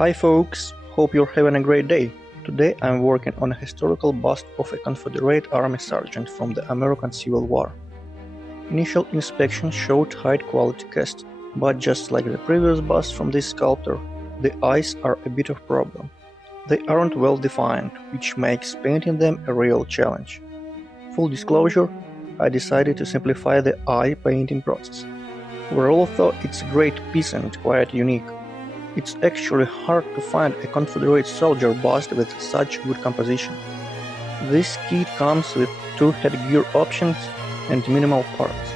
Hi folks, hope you're having a great day. Today I'm working on a historical bust of a Confederate Army sergeant from the American Civil War. Initial inspection showed high-quality cast, but just like the previous bust from this sculptor, the eyes are a bit of a problem. They aren't well defined, which makes painting them a real challenge. Full disclosure, I decided to simplify the eye painting process. Overall though, it's a great piece and quite unique. It's actually hard to find a Confederate soldier bust with such good composition. This kit comes with 2 headgear options and minimal parts.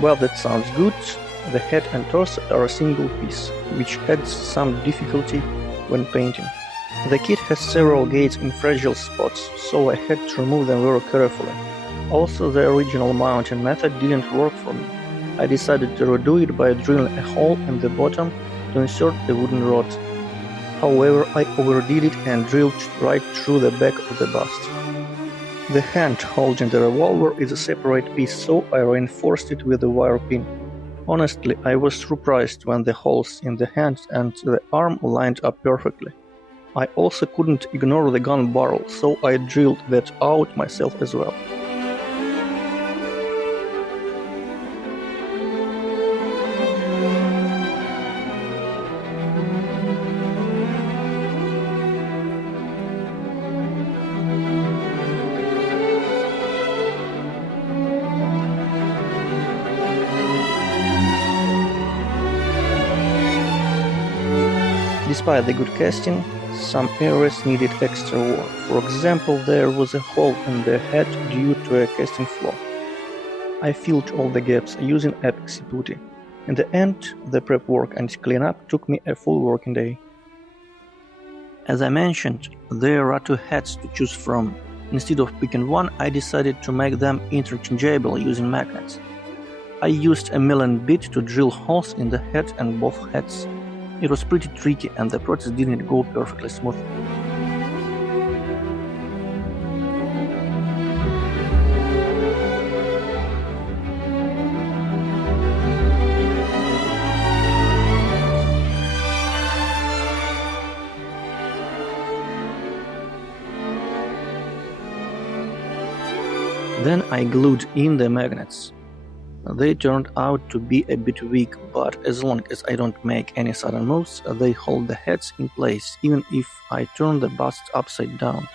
Well, that sounds good. The head and torso are a single piece, which adds some difficulty when painting. The kit has several gates in fragile spots, so I had to remove them very carefully. Also, the original mounting method didn't work for me. I decided to redo it by drilling a hole in the bottom to insert the wooden rod. However, I overdid it and drilled right through the back of the bust. The hand holding the revolver is a separate piece, so I reinforced it with a wire pin. Honestly, I was surprised when the holes in the hand and the arm lined up perfectly. I also couldn't ignore the gun barrel, so I drilled that out myself as well. Despite the good casting, some areas needed extra work. For example, there was a hole in the head due to a casting flaw. I filled all the gaps using epoxy putty. In the end, the prep work and cleanup took me a full working day. As I mentioned, there are 2 heads to choose from. Instead of picking one, I decided to make them interchangeable using magnets. I used a milling bit to drill holes in the head and both heads. It was pretty tricky and the process didn't go perfectly smooth. Then I glued in the magnets. They turned out to be a bit weak, but as long as I don't make any sudden moves, they hold the heads in place, even if I turn the bust upside down.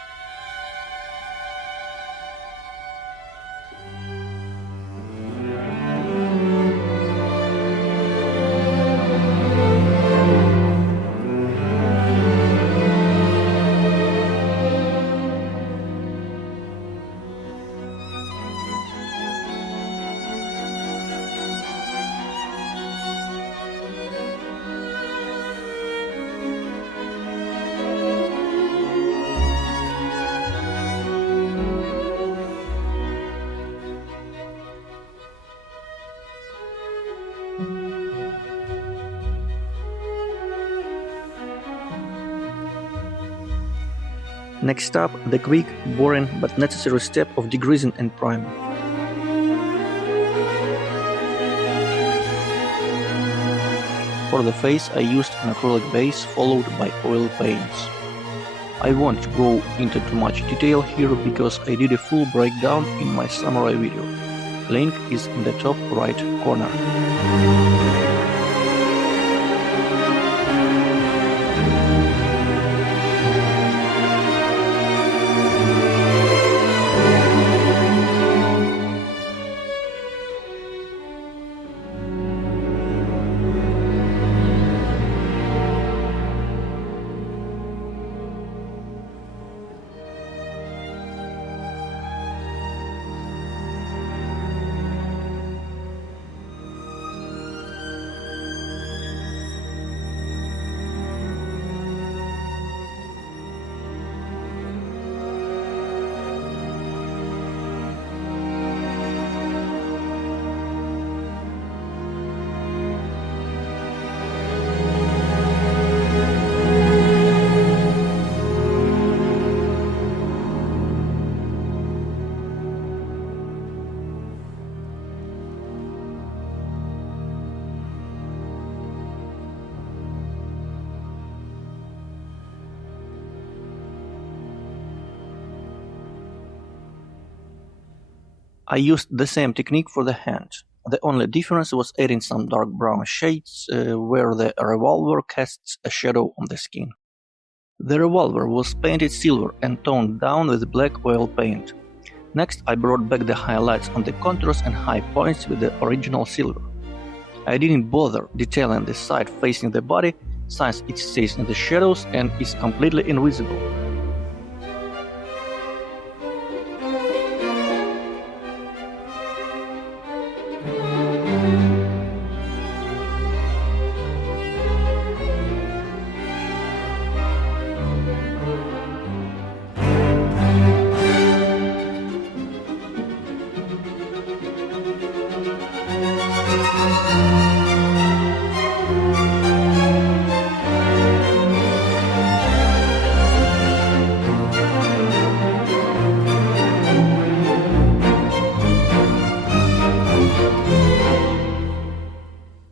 Next up, the quick, boring, but necessary step of degreasing and priming. For the face, I used an acrylic base followed by oil paints. I won't go into too much detail here because I did a full breakdown in my samurai video. Link is in the top right corner. I used the same technique for the hand. The only difference was adding some dark brown shades where the revolver casts a shadow on the skin. The revolver was painted silver and toned down with black oil paint. Next, I brought back the highlights on the contours and high points with the original silver. I didn't bother detailing the side facing the body, since it stays in the shadows and is completely invisible.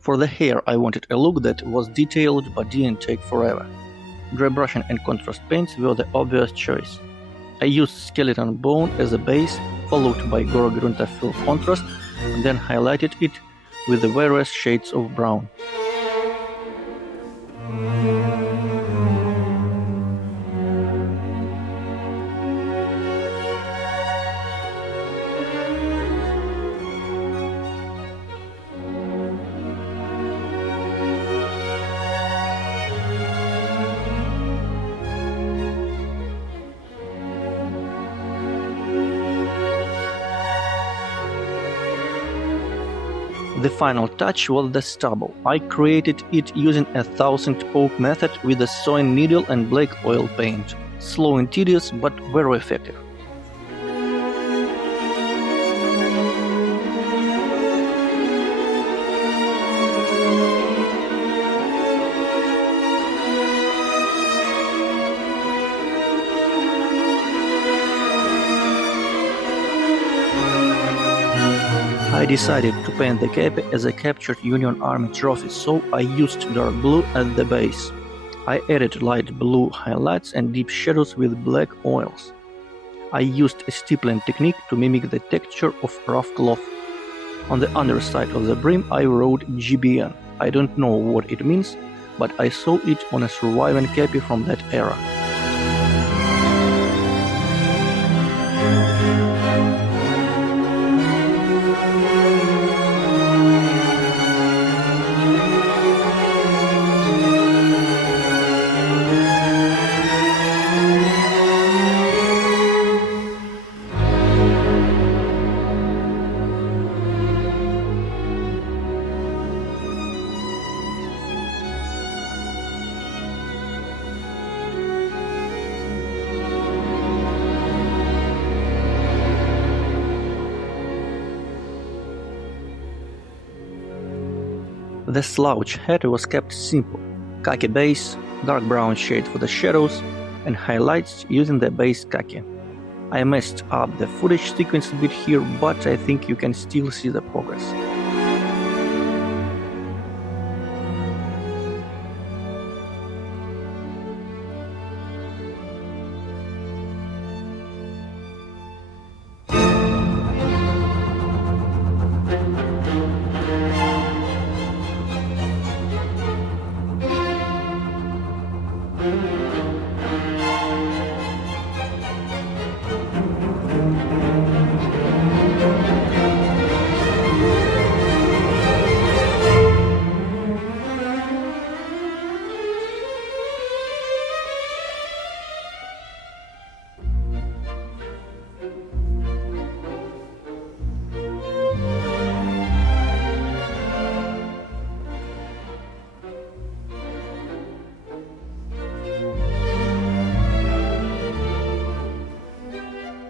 For the hair, I wanted a look that was detailed but didn't take forever. Drybrushing and contrast paints were the obvious choice. I used skeleton bone as a base, followed by Gorogrunta full contrast, and then highlighted it with the various shades of brown. The final touch was the stubble. I created it using a 1000 oak method with a sewing needle and black oil paint. Slow and tedious, but very effective. I decided to paint the kepi as a captured Union Army trophy, so I used dark blue at the base. I added light blue highlights and deep shadows with black oils. I used a stippling technique to mimic the texture of rough cloth. On the underside of the brim I wrote GBN. I don't know what it means, but I saw it on a surviving kepi from that era. The slouch hat was kept simple: khaki base, dark brown shade for the shadows, and highlights using the base khaki. I messed up the footage sequence a bit here, but I think you can still see the progress.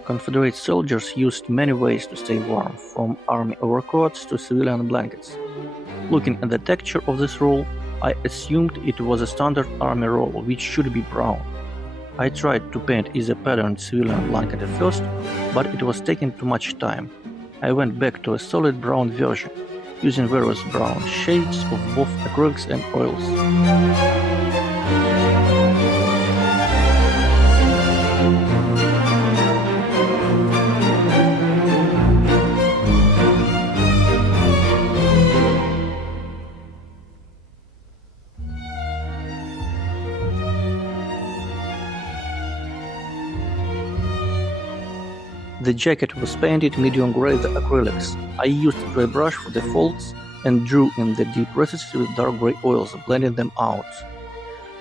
Confederate soldiers used many ways to stay warm, from army overcoats to civilian blankets. Looking at the texture of this roll, I assumed it was a standard army roll, which should be brown. I tried to paint either patterned civilian blanket at first, but it was taking too much time. I went back to a solid brown version, using various brown shades of both acrylics and oils. The jacket was painted medium gray with acrylics. I used drybrush for the folds and drew in the deep recesses with dark gray oils, blending them out.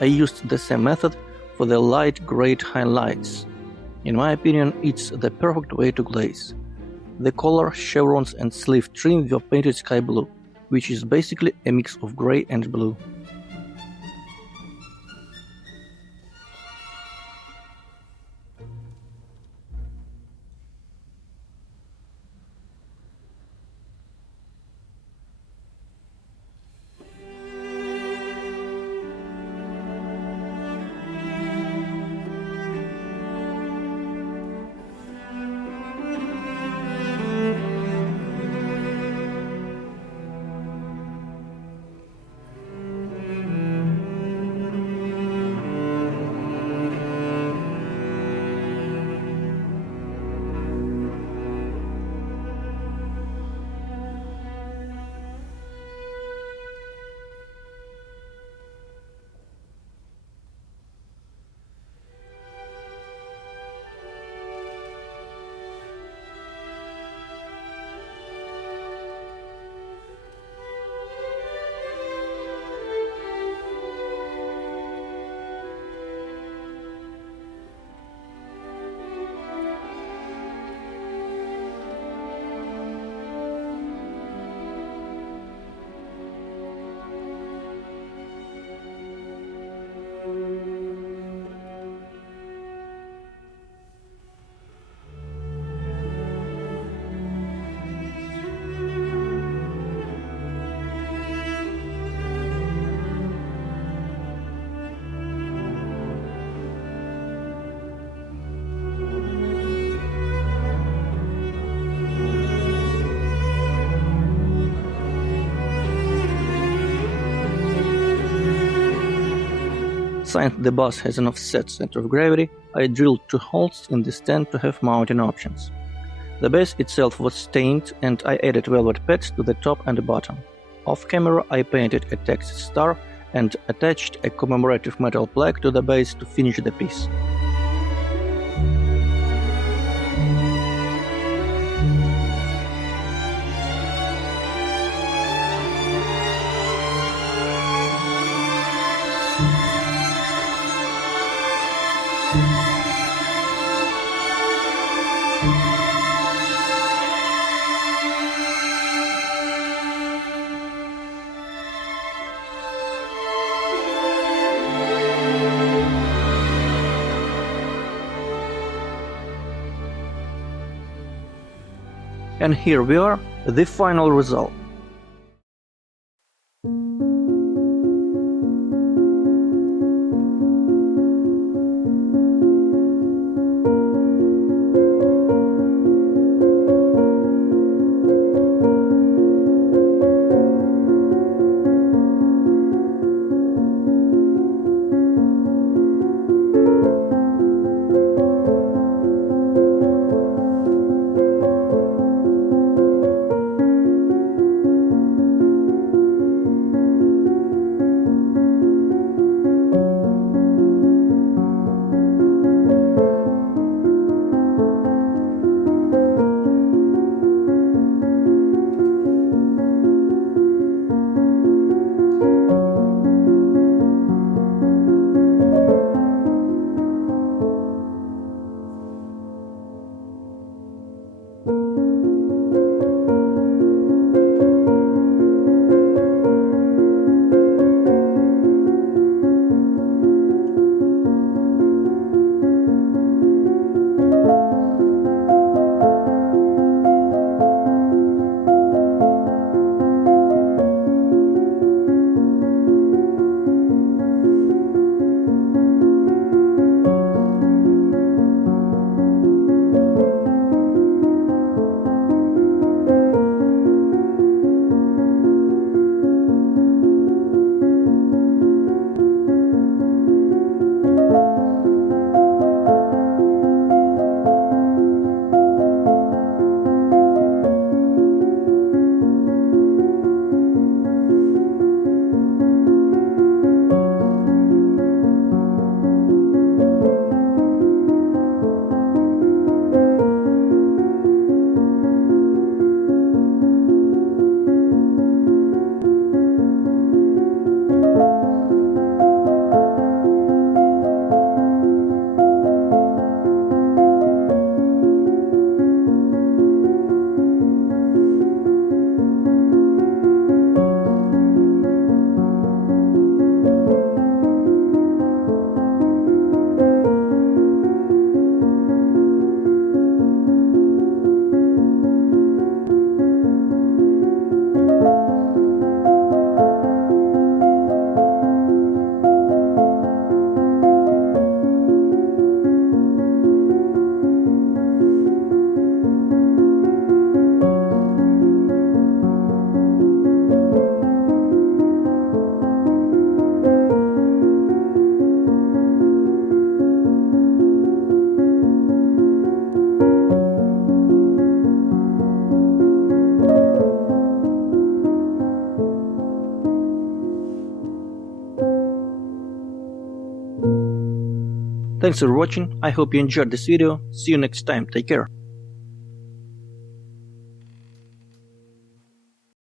I used the same method for the light gray highlights. In my opinion, it's the perfect way to glaze. The collar, chevrons and sleeve trim were painted sky blue, which is basically a mix of gray and blue. Since the bus has an offset center of gravity, I drilled 2 holes in the stand to have mounting options. The base itself was stained and I added velvet pads to the top and bottom. Off camera I painted a Texas star and attached a commemorative metal plaque to the base to finish the piece. And here we are, the final result. Thanks for watching, I hope you enjoyed this video, see you next time, take care.